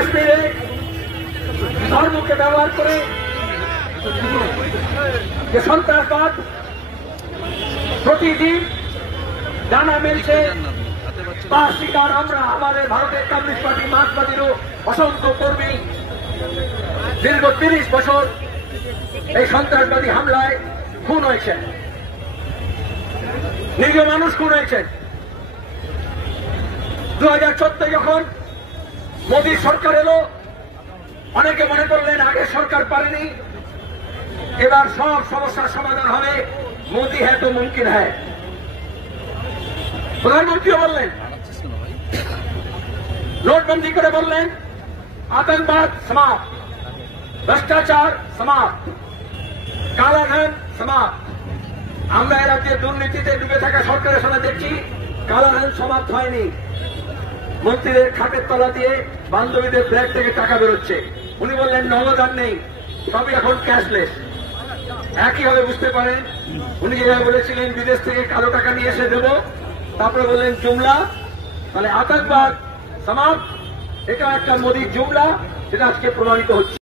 কাশ্মীরে ধর্মকে ব্যবহার করে যে সন্ত্রাসবাদ প্রতিদিন জানা মিলছে তার শিকার আমরা। আমাদের ভারতের কমিউনিস্ট পার্টি মার্ক্সবাদীরও অসংখ্য কর্মী দীর্ঘ ৩০ বছর এই সন্ত্রাসবাদী হামলায় খুন হয়েছে, নিজ মানুষ খুন হয়েছে। 2014 যখন মোদী সরকার এলো, অনেকে মনে করলেন আগের সরকার পারেনি, এবার সব সমস্যার সমাধান হবে, মোদী হ্যাঁ তো মুমকিন হ্যাঁ। প্রধানমন্ত্রীও বললেন, নোটবন্দি করে বললেন आतंकवाद समाप्त, भ्रष्टाचार समाप्त, কালাধন সমাপ্ত। আমরা এ রাজ্যে দুর্নীতিতে ডুবে থাকা সরকারের সামনে দেখছি কালাধন সমাপ্ত হয়নি। মন্ত্রীদের খাটের তলা দিয়ে বান্ধবীদের ব্যাগ থেকে টাকা বেরোচ্ছে। উনি বললেন নগদ আর নেই, সবই এখন ক্যাশলেস। একইভাবে বুঝতে পারেন উনি যেভাবে বলেছিলেন বিদেশ থেকে কালো টাকা নিয়ে এসে দেব, তারপরে বললেন জুমলা, তাহলে আতঙ্কবাদ সমাপ্ত, এটা একটা মোদীর জুমলা, যেটা আজকে প্রমাণিত হচ্ছে।